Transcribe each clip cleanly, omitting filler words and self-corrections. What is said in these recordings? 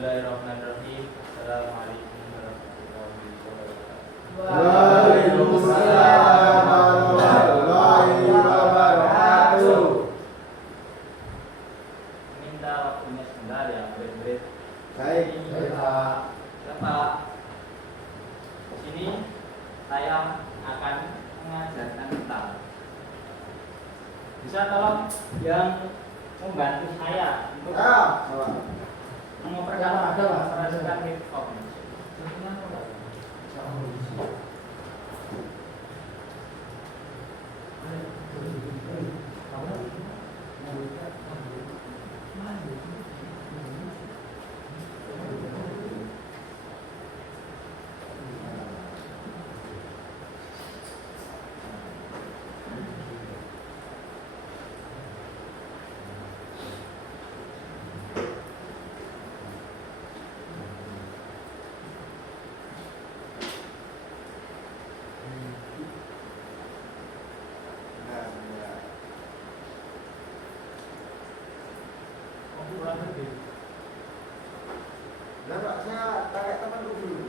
Bismillahirrahmanirrahim. Assalamualaikum warahmatullahi wabarakatuh. Waalaikumsalam warahmatullahi wabarakatuh. Minta waktunya sebentar ya, murid-murid. Baik, Pak. Ya, Pak. Di sini saya akan mengajarkan tentang. Bisa tolong yang membantu saya untuk mengoperasikan mikrofon. Nah, Pak, saya tanya teman dulu.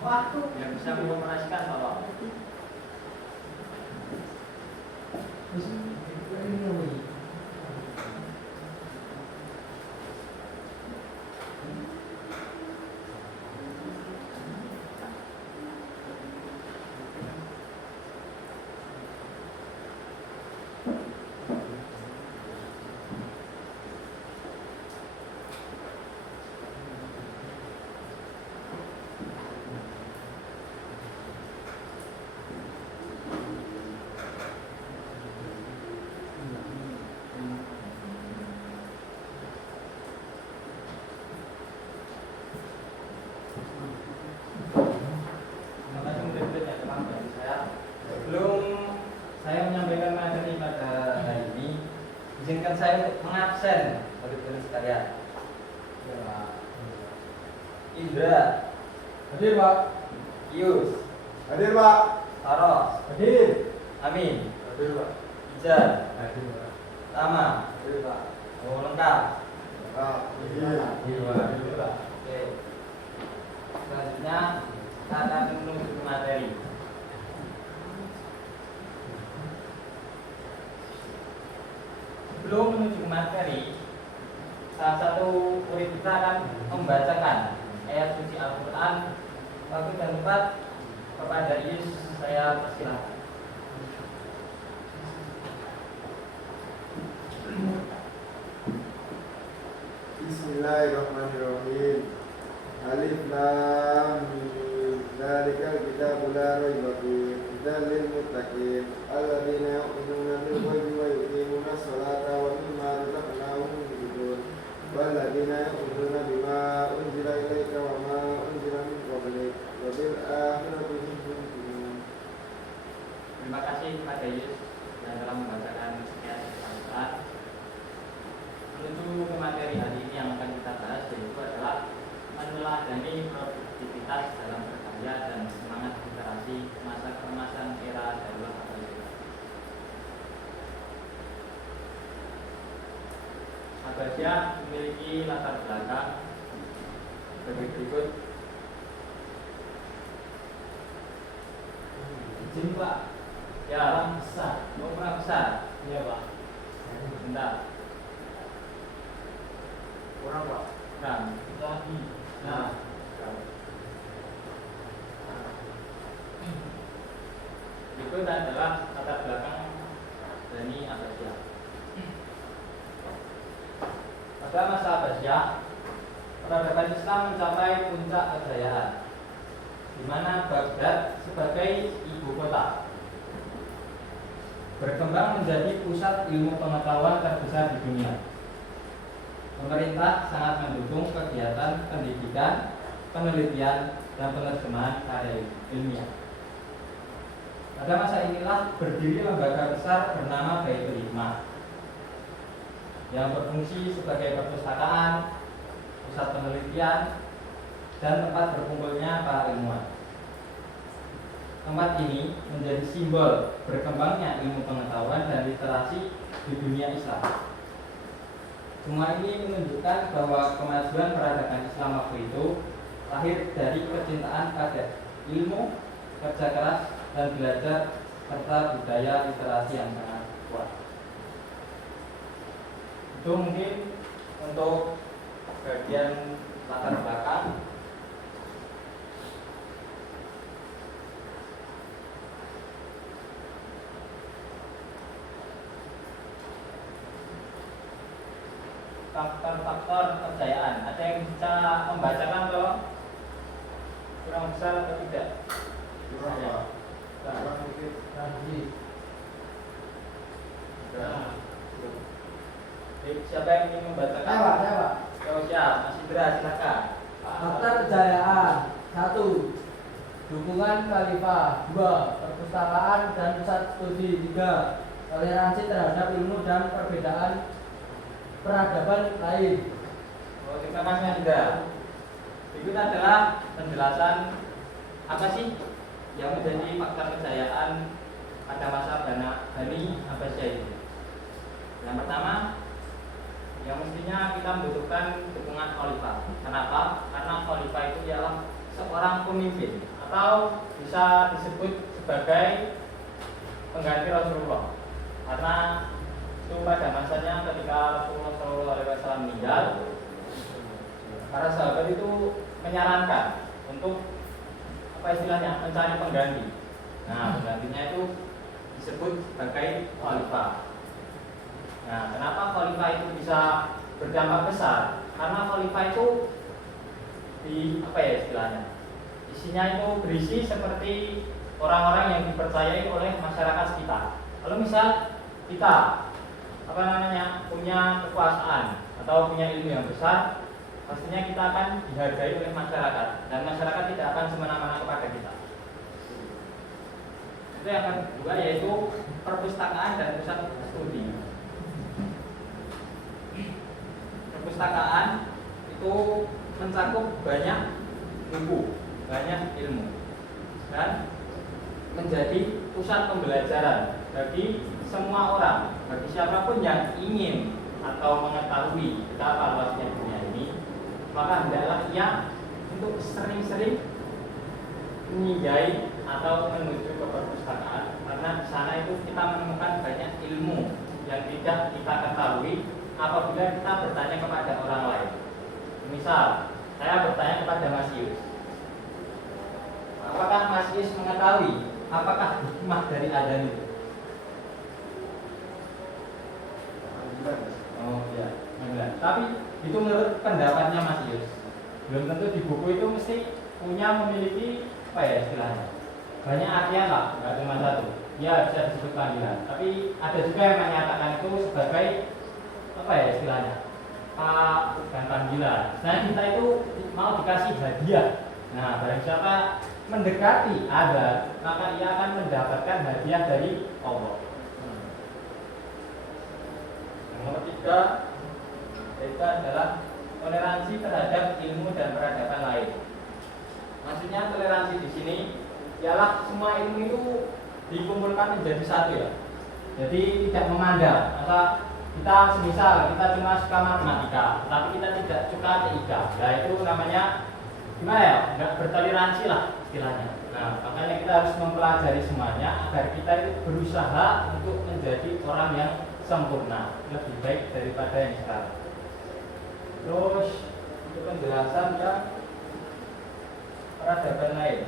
Waktu yang bisa mengoperasikan tolong. Sebelum saya menyampaikan materi pada hari ini, izinkan saya untuk mengabsen murid-murid sekalian. Indra, Hadir, Pak. Yus, Hadir, Pak. Taros, Hadir. Amin, Hadir, Pak. Ijar, Hadir, Pak. Tama, Hadir, Pak. oh lengkap. Hadir, Pak. Oke. Selanjutnya kita akan menuju ke materi. Sebelum menuju ke materi, salah satu murid kita akan membacakan ayat suci Al-Quran. Waktu dan tempat kepada Yus saya persilahkan. Bismillahirrahmanirrahim. Alif lam mim. Dzalikal kitabul la raiba fihi hudan lil muttaqin alladzina yu'minuna bil ghaibi wa yuqimuna sholata wa mimma razaqnahum yunfiqun walladzina yu'minuna bima unzila ilaika wa ma unzila min qablik wa bil akhirati hum yuqinun. Terima kasih kepada Yus yang telah membacakan ayat suci Al-Quran. Menuju ke materi hari ini yang akan kita bahas, yaitu adalah meneladani produktivitas dalam berkarya dan semangat literasi masa keemasan era darurat Abadiah. Abadiah memiliki latar belakang sebagai berikut. Izin Pak, ya orang besar, mau pernah besar? Iya Pak. Bentar. Orang, Pak. Nah, lagi. Nah, itu adalah latar belakang dari Abbasiyah. Pada masa Abbasiyah, peradaban Islam mencapai puncak kejayaan, di mana Baghdad sebagai ibu kota berkembang menjadi pusat ilmu pengetahuan terbesar di dunia. Pemerintah sangat mendukung kegiatan pendidikan, penelitian, dan penerjemahan karya ilmiah. Pada masa inilah berdiri lembaga besar bernama Baitul Hikmah yang berfungsi sebagai perpustakaan, pusat penelitian, dan tempat berkumpulnya para ilmuwan. Tempat ini menjadi simbol berkembangnya ilmu pengetahuan dan literasi di dunia Islam. Semua ini menunjukkan bahwa kemajuan peradaban Islam waktu itu lahir dari kecintaan pada ilmu, kerja keras, dan belajar, serta budaya literasi yang sangat kuat. Itu mungkin untuk bagian latar belakang. Faktor-faktor kepercayaan. Ada yang bisa membacakan atau kurang besar atau tidak? Kurang sedikit. Siapa yang ingin membacakan? Saya. Oh, siap. Mas Indra, silakan. Faktor kejayaan 1. Dukungan khalifah. 2. Perpustakaan dan pusat studi. 3. Toleransi terhadap ilmu dan perbedaan peradaban lain. Oh, terima kasih Mas Indra. Berikut adalah penjelasan apa sih yang menjadi faktor kejayaan pada masa Bani Abbasiyah itu. Yang pertama, yang mestinya kita membutuhkan dukungan khalifah. Kenapa? Karena khalifah itu ialah seorang pemimpin atau bisa disebut sebagai pengganti Rasulullah. Karena itu pada masanya ketika Rasulullah SAW meninggal, para sahabat itu menyarankan untuk apa istilahnya, mencari pengganti. Nah, penggantinya itu disebut sebagai khalifah. Nah, kenapa khalifah itu bisa berdampak besar? Karena khalifah itu istilahnya, isinya itu berisi seperti orang-orang yang dipercayai oleh masyarakat sekitar. Kalau misal kita punya kekuasaan atau punya ilmu yang besar, pastinya kita akan dihargai oleh masyarakat dan masyarakat tidak akan semena-mena kepada kita. Itu yang kedua, yaitu perpustakaan dan pusat studi. Perpustakaan itu mencakup banyak buku, banyak ilmu, dan menjadi pusat pembelajaran bagi semua orang, bagi siapapun yang ingin atau mengetahui betapa luasnya dunia ini, maka hendaklah ia untuk sering-sering meninjai atau menuju ke perpustakaan, karena di sana itu kita menemukan banyak ilmu yang tidak kita ketahui apabila kita bertanya kepada orang lain. Misal, saya bertanya kepada Mas Yus, apakah Mas Yus mengetahui apakah hikmah dari adzan itu? Oh iya, enggak. Tapi itu menurut pendapatnya Mas Yus. Belum tentu di buku itu mesti memiliki istilahnya, banyak artian lah, nggak cuma satu. Ya bisa disebut panggilan. Tapi ada juga yang menyatakan itu sebagai istilahnya, dan panggilan. Nah, kita itu mau dikasih hadiah. Nah, barang siapa mendekati adzan, maka ia akan mendapatkan hadiah dari Allah. Nomor 3, itu adalah toleransi terhadap ilmu dan peradaban lain. Maksudnya toleransi di sini ialah semua ilmu itu dikumpulkan menjadi satu ya. Jadi tidak memandang. Masa kita semisal kita cuma suka matematika, tapi kita tidak suka TIK. Nah, itu namanya gimana ya? Enggak bertoleransi lah istilahnya. Nah, makanya kita harus mempelajari semuanya agar kita itu berusaha untuk menjadi orang yang sempurna, lebih baik daripada yang sekarang. Terus untuk penjelasan yang peradaban lain.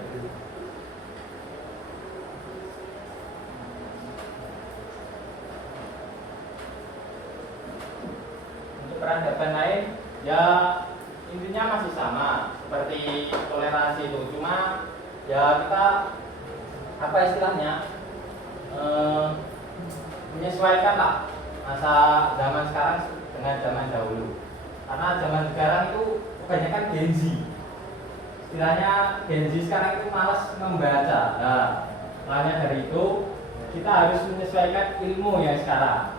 Untuk peradaban lain, ya intinya masih sama seperti toleransi itu, cuma ya kita istilahnya menyesuaikan lah masa zaman sekarang dengan zaman dahulu. Karena zaman sekarang itu kebanyakan Gen Z. Istilahnya Gen Z sekarang itu malas membaca. Nah, makanya dari itu kita harus menyesuaikan ilmu yang sekarang.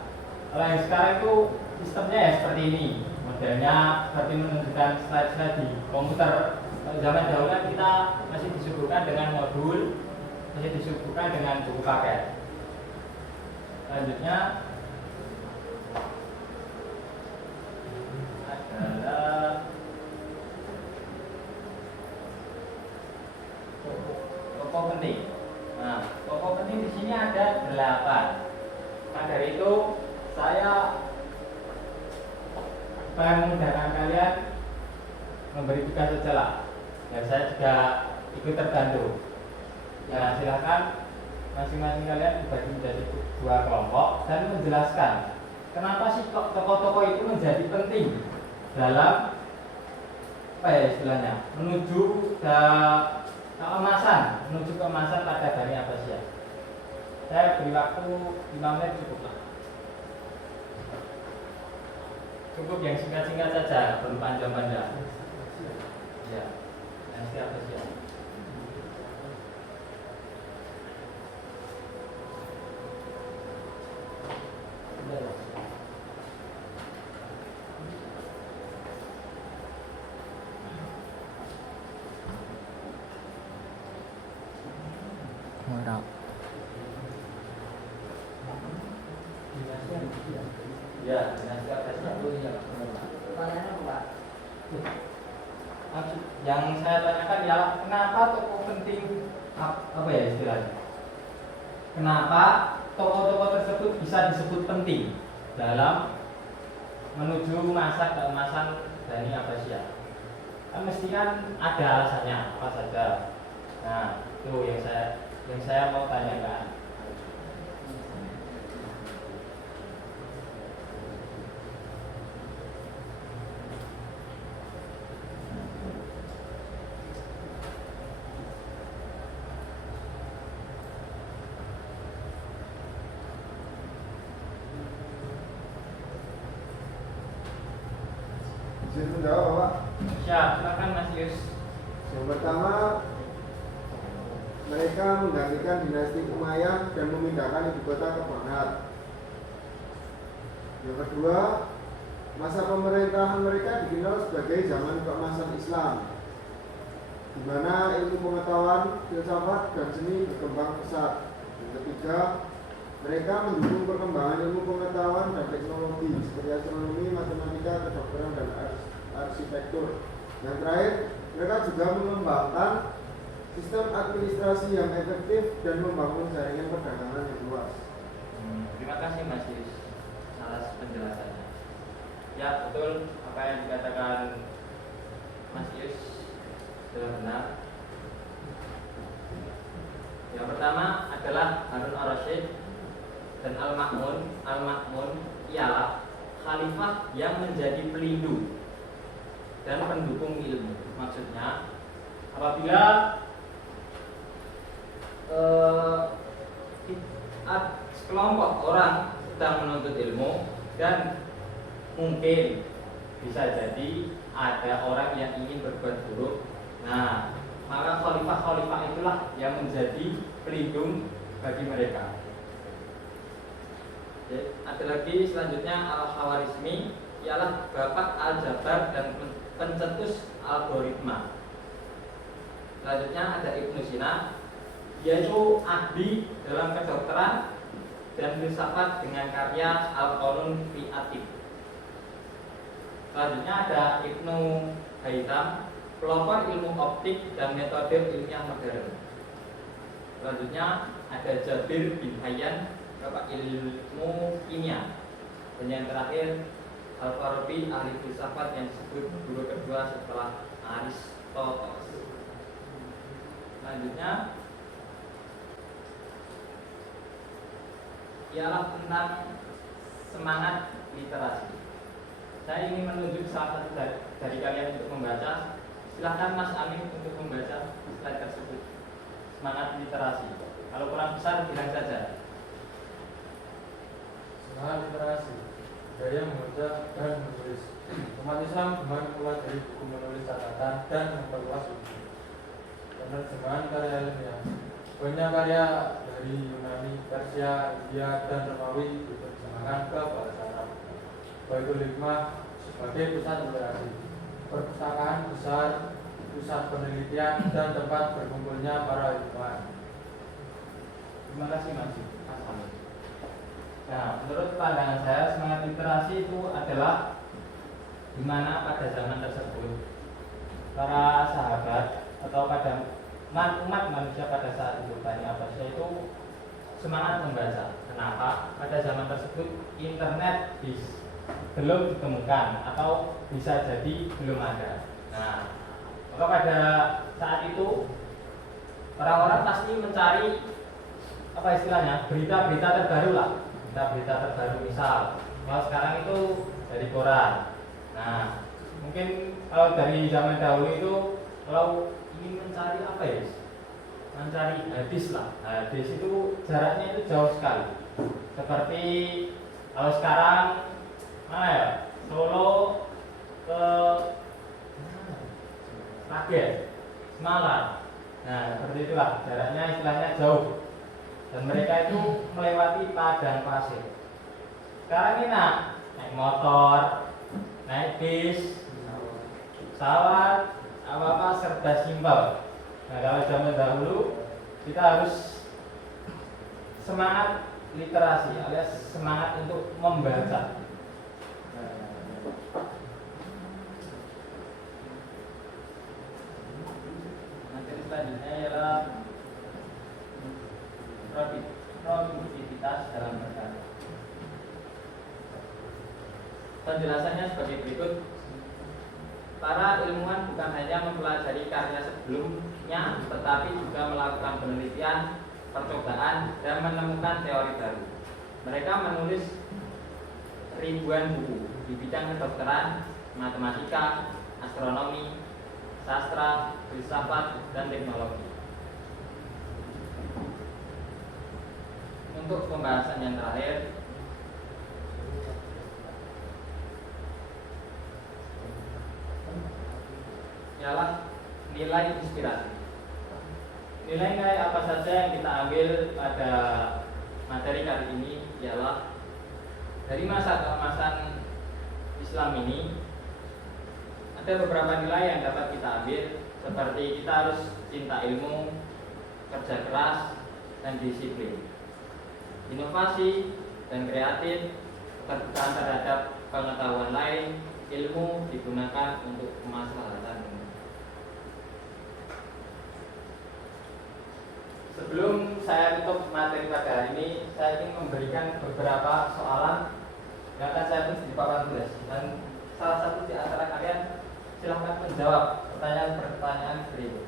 Kalau yang sekarang itu sistemnya ya seperti ini, modelnya seperti menunjukkan slide-slide di komputer. Zaman dahulu kan kita masih disuguhkan dengan modul, masih disuguhkan dengan buku paket. Selanjutnya penting. Nah, pokok penting di sini ada 8. Nah, dari itu saya akan memudahkan kalian memberi tugas saja lah. Ya, saya juga ikut terbantu. Nah, silakan masing-masing kalian dibagi menjadi 2 kelompok dan menjelaskan kenapa sih kok tokoh-tokoh itu menjadi penting dalam apa ya istilahnya menuju keemasan pada Bani Abbasiyah. Saya beri waktu 5 menit cukup lah. Cukup yang singkat-singkat saja, belum panjang-panjang. Ya, nanti Abbasiyah. Ya, dinasti Abbasiyah itu ya. Pertanyaannya apa, Pak? Maksud yang saya tanyakan ialah kenapa tokoh penting apa ya istilahnya? Kenapa tokoh-tokoh tersebut bisa disebut penting dalam menuju masa keemasan Bani Abbasiyah? Kan mesti kan ada alasannya apa saja. Nah, itu yang saya mau tanyakan. Izin menjawab Bapak. Siap, silakan Mas Yus. Yang pertama, mereka menggantikan dinasti Umayyah dan memindahkan ibu kota ke Baghdad. Yang kedua, masa pemerintahan mereka dikenal sebagai zaman keemasan Islam, di mana ilmu pengetahuan, filsafat, dan seni berkembang pesat. Yang ketiga, mereka mendukung perkembangan ilmu pengetahuan dan teknologi seperti astronomi, matematika, kedokteran, dan arsitektur. Yang terakhir, mereka juga mengembangkan sistem administrasi yang efektif dan membangun jaringan perdagangan yang luas. Terima kasih Mas Yus atas penjelasannya. Ya, betul apa yang dikatakan Mas Yus sudah benar. Yang pertama adalah Harun ar-Rasyid dan Al-Ma'mun ialah khalifah yang menjadi pelindung dan pendukung ilmu. Maksudnya apabila sekelompok orang sedang menuntut ilmu dan mungkin bisa jadi ada orang yang ingin berbuat buruk, nah maka khalifah-khalifah itulah yang menjadi pelindung bagi mereka. Ada lagi selanjutnya Al-Khawarizmi ialah bapak aljabar dan pencetus algoritma. Selanjutnya ada Ibnu Sina, yaitu ahli dalam kedokteran dan filsafat dengan karya Al-Qanun fi Atib. Selanjutnya ada Ibnu Haytham, pelopor ilmu optik dan metode ilmiah modern. Selanjutnya ada Jabir bin Hayyan, bapak ilmu kimia. Dan yang terakhir Al-Farabi, ahli filsafat yang disebut guru kedua setelah Aristoteles. Selanjutnya ialah tentang semangat literasi. Saya ingin menunjuk salah satu dari kalian untuk membaca. Silahkan Mas Amin untuk membaca slide tersebut. Semangat literasi. Kalau kurang besar bilang saja. Semangat literasi, budaya membaca dan menulis. Umat Islam dengan mulai dari buku menulis catatan dan memperluas ilmu. Penerjemahan karya ilmiah. Banyak karya dari Yunani, Persia, India, dan Romawi diterjemahkan ke bahasa Arab. Baitul Hikmah sebagai pusat literasi, perpustakaan besar, pusat penelitian, dan tempat berkumpulnya para ilmuwan. Terima kasih Mas Amin. Nah, menurut pandangan saya semangat literasi itu adalah di mana pada zaman tersebut para sahabat atau pada umat manusia pada saat itu Bani Abbasiyah itu semangat membaca. Kenapa? Pada zaman tersebut internet belum ditemukan atau bisa jadi belum ada. Nah, maka pada saat itu orang-orang pasti mencari apa istilahnya, berita-berita terbaru lah, berita-berita terbaru. Misal kalau sekarang itu dari koran. Nah, mungkin kalau dari zaman dahulu itu kalau ingin mencari apa ya, mencari hadis lah. Hadis itu jaraknya itu jauh sekali. Seperti kalau sekarang mana ya, Solo ke Sragen, Semarang. Nah, seperti itulah jaraknya, istilahnya jauh. Dan mereka itu melewati padang pasir. Sekarang ini naik motor, naik bis, pesawat, apa-apa serba simpel. Nah, kalau zaman dahulu kita harus semangat literasi alias semangat untuk membaca. Materi selanjutnya ialah produktivitas dalam berkarya. Penjelasannya sebagai berikut. Para ilmuwan bukan hanya mempelajari karya sebelumnya, tetapi juga melakukan penelitian, percobaan, dan menemukan teori baru. Mereka menulis ribuan buku di bidang kedokteran, matematika, astronomi, sastra, filsafat, dan teknologi. Untuk pembahasan yang terakhir, ialah nilai inspirasi. Nilai-nilai apa saja yang kita ambil pada materi kali ini ialah dari masa keemasan Islam ini ada beberapa nilai yang dapat kita ambil, seperti kita harus cinta ilmu, kerja keras, dan disiplin, inovasi dan kreatif, keterbukaan terhadap pengetahuan lain. Ilmu digunakan untuk kemaslahatan umum. Sebelum saya tutup materi pada hari ini, saya ingin memberikan beberapa soalan yang akan saya tulis di papan tulis, dan salah satu di antara kalian silahkan menjawab pertanyaan-pertanyaan berikut.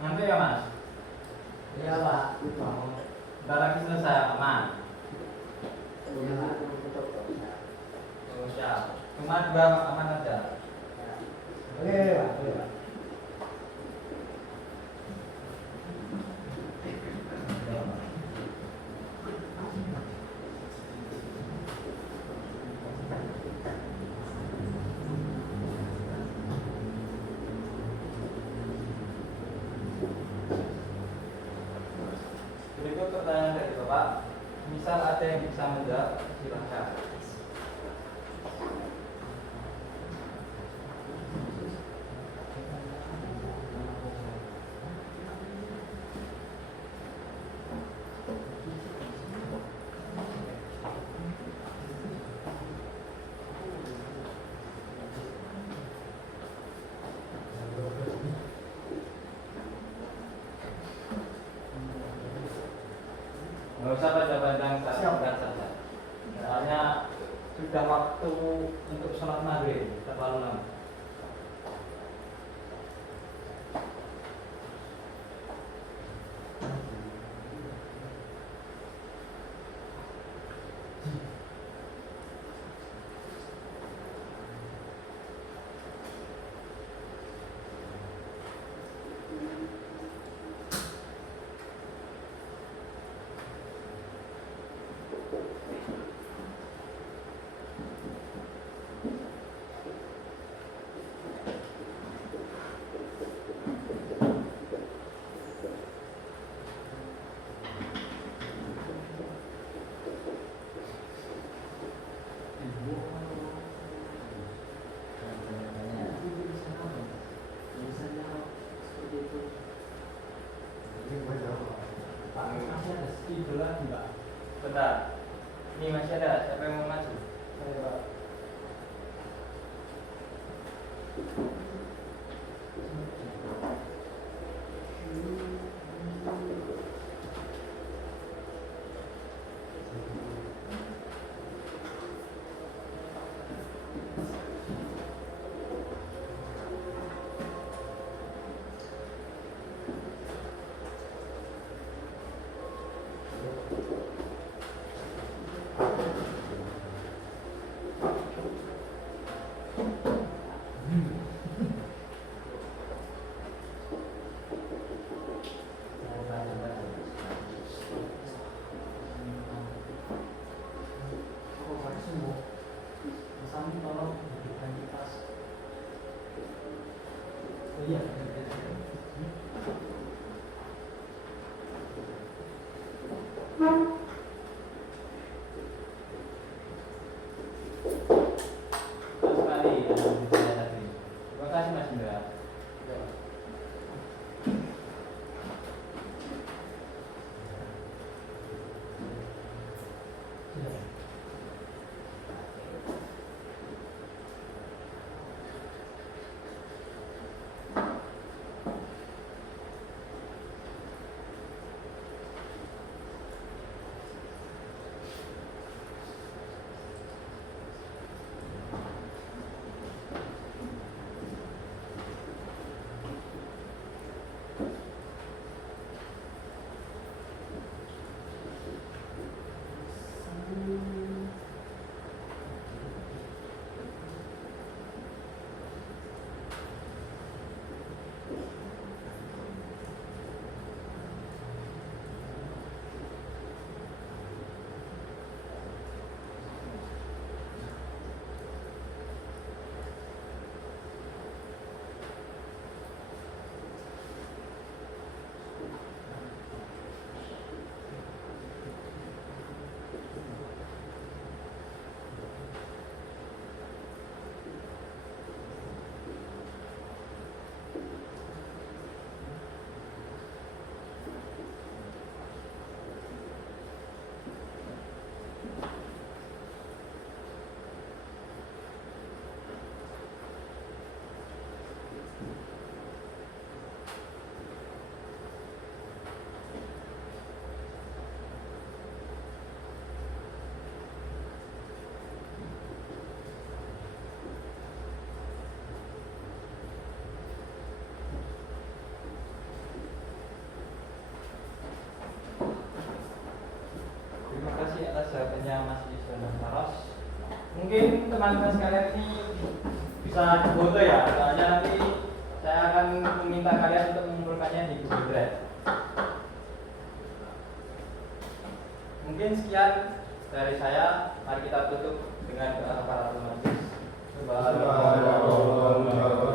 Nanti ya Mas? Iya Pak. Bentar lagi selesai aman. Iya Pak. Oh, siap. Cuma 2 aman aja. Oke. Soalnya sudah waktu untuk sholat maghrib, terlalu lama. Bentar, ini masih ada, siapa yang mau maju? Saya Pak. Terima kasih Mas Indra. Terima kasih atas jawabannya Mas Iswan Saros. Mungkin teman-teman sekalian ini bisa foto ya, soalnya nanti saya akan meminta kalian untuk mengumpulkannya di Google Drive. Mungkin sekian dari saya. Mari kita tutup dengan doa kafaratul majelis. Subhanallah.